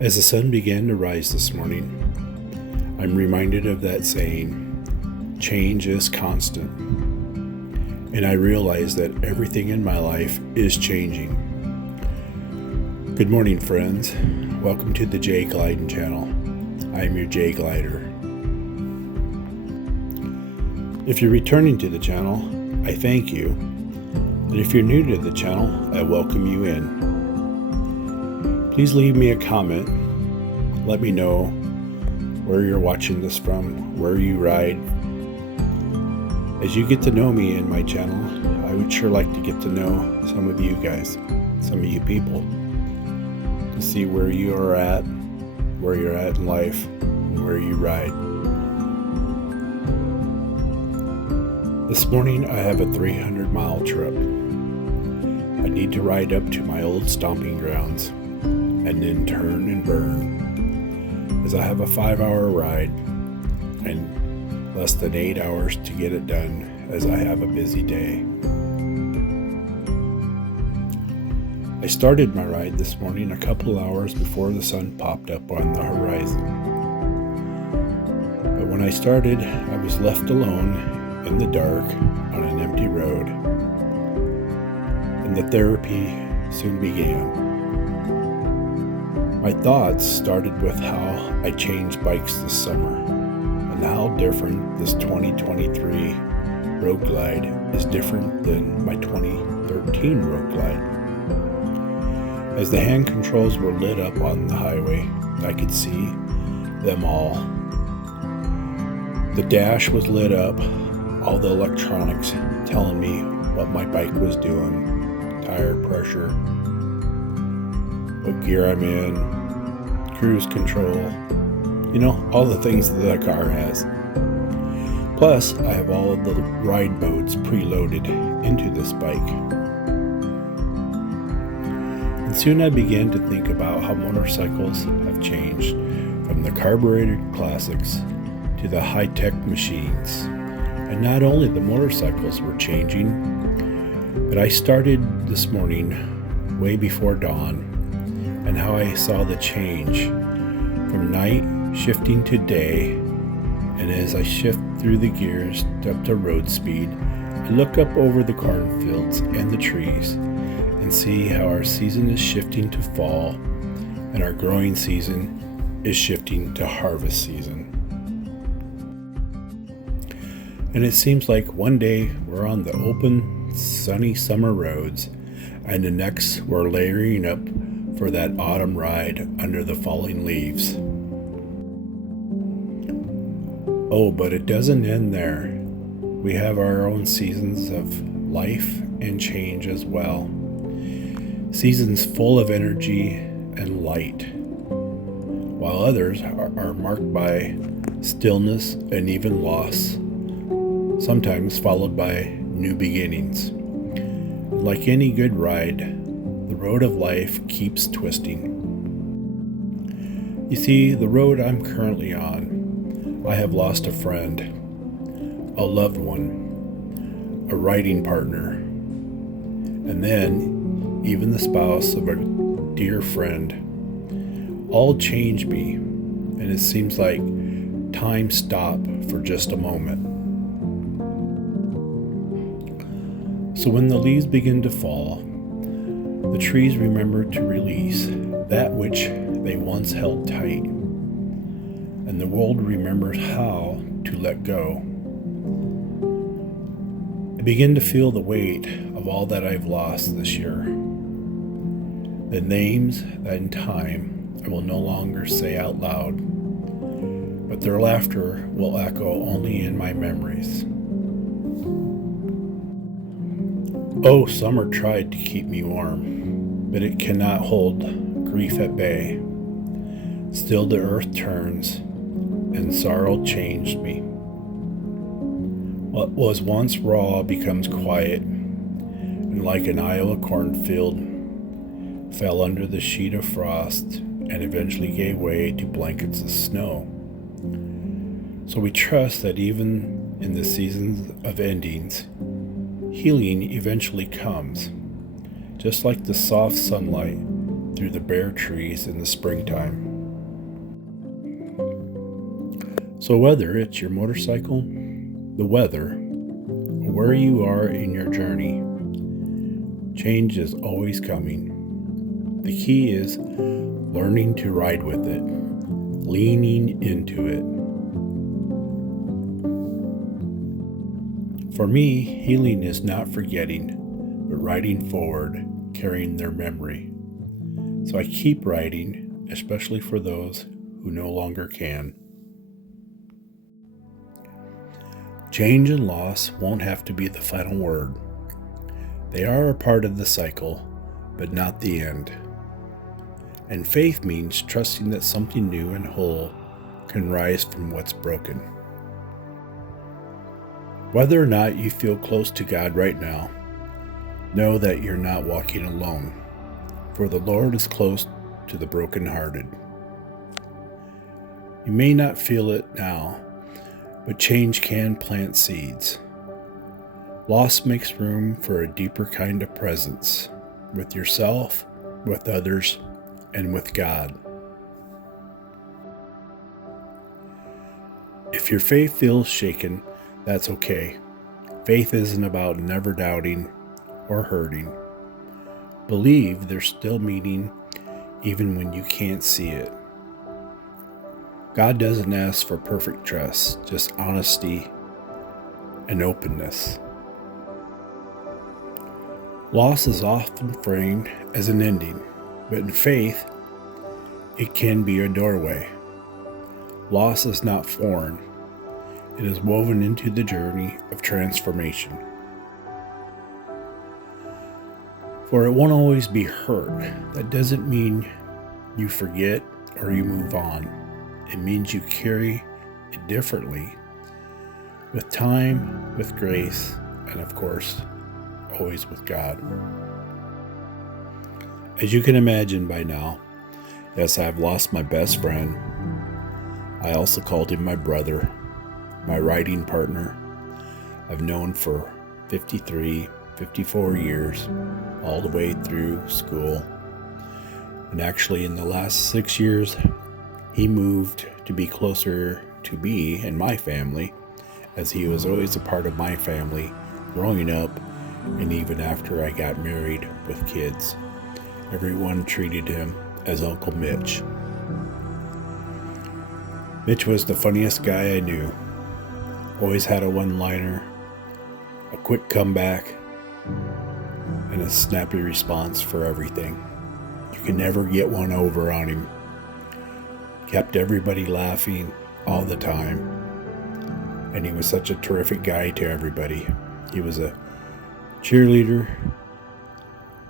As the sun began to rise this morning, I'm reminded of that saying, change is constant. And I realize that everything in my life is changing. Good morning, friends. Welcome to the Jay Gliding channel. I'm your Jay Glider. If you're returning to the channel, I thank you. And if you're new to the channel, I welcome you in. Please leave me a comment. Let me know where you're watching this from, where you ride. As you get to know me in my channel, I would sure like to get to know some of you guys, some of you people, to see where you're at in life, and where you ride. This morning I have a 300-mile trip. I need to ride up to my old stomping grounds and then turn and burn, as I have a 5-hour ride and less than 8 hours to get it done, as I have a busy day. I started my ride this morning a couple hours before the sun popped up on the horizon. But when I started, I was left alone in the dark on an empty road, and the therapy soon began. My thoughts started with how I changed bikes this summer, and how different this 2023 Road Glide is different than my 2013 Road Glide. As the hand controls were lit up on the highway, I could see them all. The dash was lit up, all the electronics telling me what my bike was doing, tire pressure, what gear I'm in, cruise control, all the things that a car has. Plus, I have all of the ride modes preloaded into this bike. And soon I began to think about how motorcycles have changed from the carbureted classics to the high-tech machines. And not only the motorcycles were changing, but I started this morning way before dawn, and how I saw the change from night shifting to day. And as I shift through the gears up to road speed, I look up over the cornfields and the trees and see how our season is shifting to fall, and our growing season is shifting to harvest season. And it seems like one day we're on the open, sunny summer roads, and the next we're layering up for that autumn ride under the falling leaves. Oh, but it doesn't end there. We have our own seasons of life and change as well. Seasons full of energy and light, while others are marked by stillness and even loss, sometimes followed by new beginnings. Like any good ride, the road of life keeps twisting. You see, the road I'm currently on, I have lost a friend, a loved one, a riding partner, and then even the spouse of a dear friend. All change me, and it seems like time stopped for just a moment. So when the leaves begin to fall, the trees remember to release that which they once held tight, and the world remembers how to let go. I begin to feel the weight of all that I've lost this year, the names that in time I will no longer say out loud, but their laughter will echo only in my memories. Oh, summer tried to keep me warm, but it cannot hold grief at bay. Still the earth turns, and sorrow changed me. What was once raw becomes quiet, and like an Iowa cornfield, fell under the sheet of frost and eventually gave way to blankets of snow. So we trust that even in the seasons of endings, healing eventually comes, just like the soft sunlight through the bare trees in the springtime. So whether it's your motorcycle, the weather, or where you are in your journey, change is always coming. The key is learning to ride with it, leaning into it. For me, healing is not forgetting, but riding forward, carrying their memory. So I keep riding, especially for those who no longer can. Change and loss won't have to be the final word. They are a part of the cycle, but not the end. And faith means trusting that something new and whole can rise from what's broken. Whether or not you feel close to God right now, know that you're not walking alone, for the Lord is close to the brokenhearted. You may not feel it now, but change can plant seeds. Loss makes room for a deeper kind of presence, with yourself, with others, and with God. If your faith feels shaken, that's okay. Faith isn't about never doubting or hurting. Believe there's still meaning even when you can't see it. God doesn't ask for perfect trust, just honesty and openness. Loss is often framed as an ending, but in faith, it can be a doorway. Loss is not foreign. It is woven into the journey of transformation. For it won't always be hurt. That doesn't mean you forget or you move on. It means you carry it differently, with time, with grace, and of course, always with God. As you can imagine by now, yes, I've lost my best friend. I also called him my brother, my riding partner. I've known for 54 years, all the way through school. And actually in the last 6 years, he moved to be closer to me and my family, as he was always a part of my family growing up and even after I got married with kids. Everyone treated him as Uncle Mitch. Mitch was the funniest guy I knew. Always had a one-liner, a quick comeback, and a snappy response for everything. You can never get one over on him. Kept everybody laughing all the time. And he was such a terrific guy to everybody. He was a cheerleader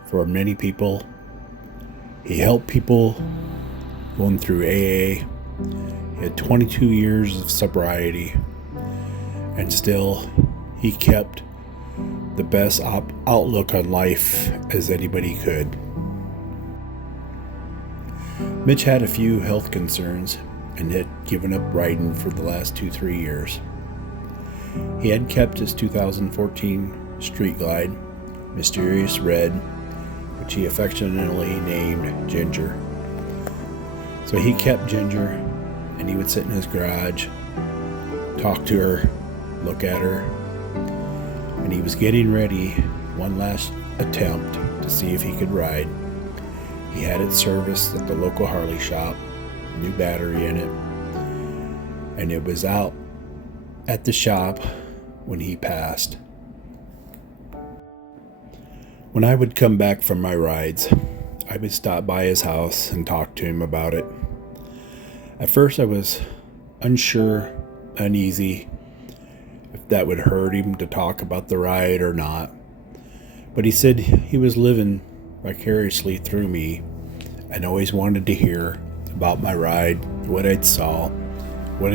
for many people. He helped people going through AA. He had 22 years of sobriety, and still he kept the best outlook on life as anybody could. Mitch had a few health concerns and had given up riding for the last 2-3 years. He had kept his 2014 Street Glide, Mysterious Red, which he affectionately named Ginger. So he kept Ginger, and he would sit in his garage, talk to her, look at her, and he was getting ready one last attempt to see if he could ride. He had it serviced at the local Harley shop, new battery in it, and it was out at the shop when he passed. When I would come back from my rides, I would stop by his house and talk to him about it. At first I was unsure, uneasy, if that would hurt him to talk about the ride or not. But he said he was living vicariously through me and always wanted to hear about my ride, what I'd saw, what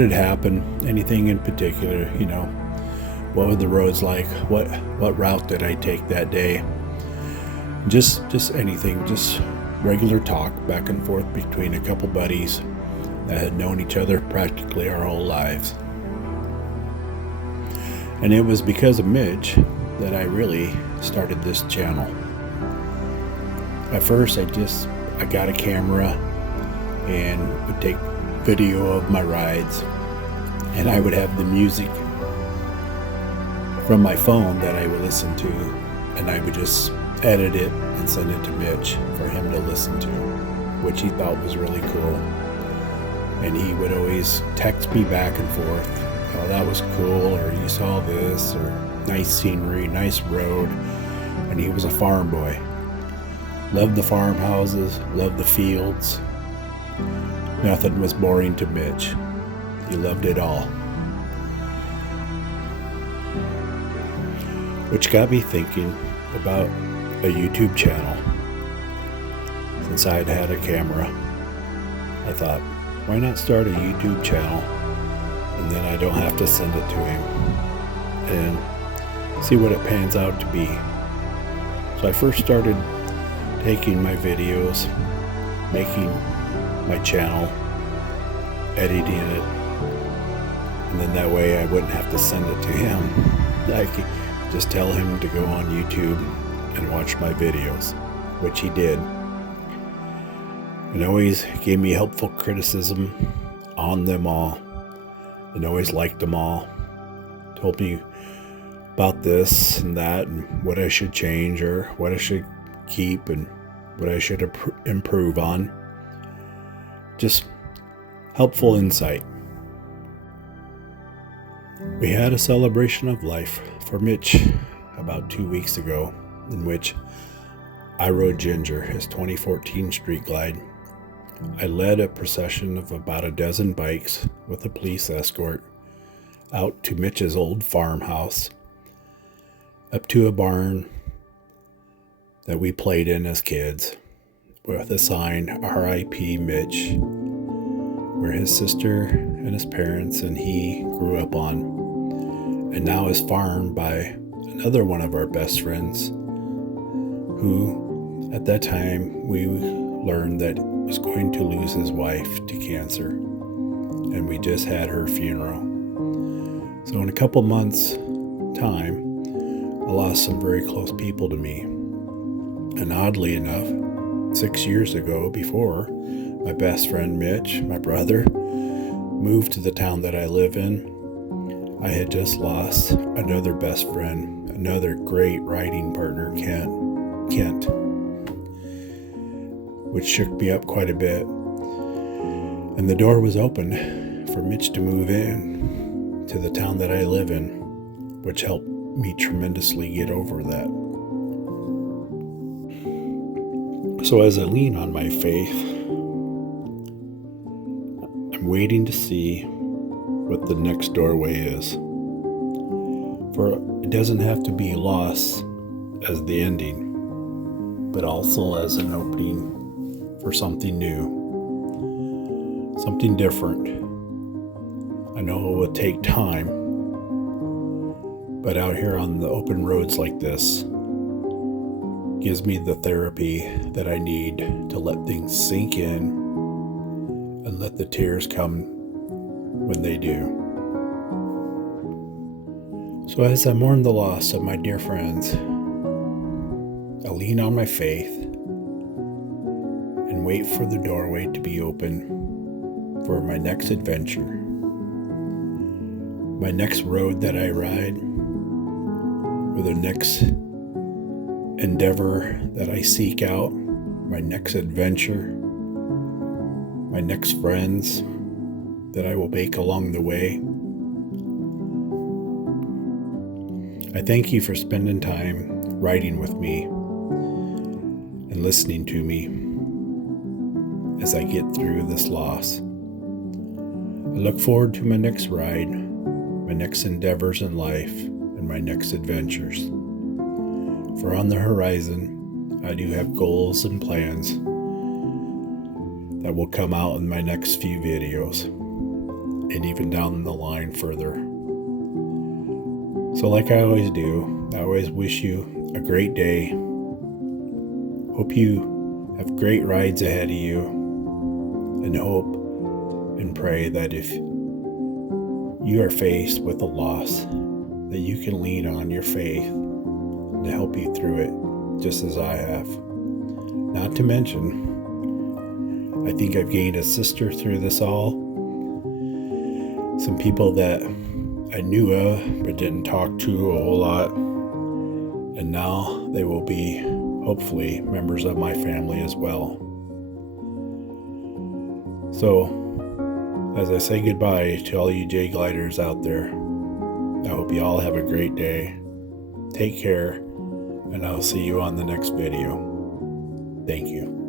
had happened, anything in particular, what were the roads like, what route did I take that day, just anything, just regular talk back and forth between a couple buddies that had known each other practically our whole lives. And it was because of Mitch that I really started this channel. At first, I got a camera and would take video of my rides, and I would have the music from my phone that I would listen to, and I would just edit it and send it to Mitch for him to listen to, which he thought was really cool. And he would always text me back and forth, oh, that was cool, or you saw this, or nice scenery, nice road. And he was a farm boy. Loved the farmhouses, loved the fields. Nothing was boring to Mitch. He loved it all. Which got me thinking about a YouTube channel. Since I had a camera, I thought, why not start a YouTube channel, and then I don't have to send it to him, and see what it pans out to be. So I first started taking my videos, making my channel, editing it, and then that way I wouldn't have to send it to him. I could just tell him to go on YouTube and watch my videos, which he did. And always gave me helpful criticism on them all, and always liked them all. Told me about this and that, and what I should change or what I should keep and what I should improve on. Just helpful insight. We had a celebration of life for Mitch about 2 weeks ago, in which I rode Ginger, his 2014 Street Glide. I led a procession of about a dozen bikes with a police escort out to Mitch's old farmhouse, up to a barn that we played in as kids, with a sign, R.I.P. Mitch, where his sister and his parents and he grew up on, and now is farmed by another one of our best friends, who at that time we learned that was going to lose his wife to cancer, and we just had her funeral. So in a couple months' time, I lost some very close people to me. And oddly enough, 6 years ago, before my best friend Mitch, my brother, moved to the town that I live in, I had just lost another best friend, another great riding partner, Kent, which shook me up quite a bit. And the door was open for Mitch to move in to the town that I live in, which helped me tremendously get over that. So as I lean on my faith, I'm waiting to see what the next doorway is. For it doesn't have to be loss as the ending, but also as an opening for something new, something different. I know it will take time, but out here on the open roads like this gives me the therapy that I need to let things sink in and let the tears come when they do. So as I mourn the loss of my dear friends, I lean on my faith and wait for the doorway to be open for my next adventure, my next road that I ride, or the next endeavor that I seek out, my next adventure, my next friends that I will make along the way. I thank you for spending time riding with me and listening to me as I get through this loss. I look forward to my next ride, my next endeavors in life, and my next adventures. For on the horizon, I do have goals and plans that will come out in my next few videos, and even down the line further. So like I always do, I always wish you a great day. Hope you have great rides ahead of you, and hope and pray that if you are faced with a loss, that you can lean on your faith to help you through it, just as I have. Not to mention, I think I've gained a sister through this all. Some people that I knew of but didn't talk to a whole lot. And now they will be, hopefully, members of my family as well. So, as I say goodbye to all you J Gliders out there, I hope you all have a great day. Take care, and I'll see you on the next video. Thank you.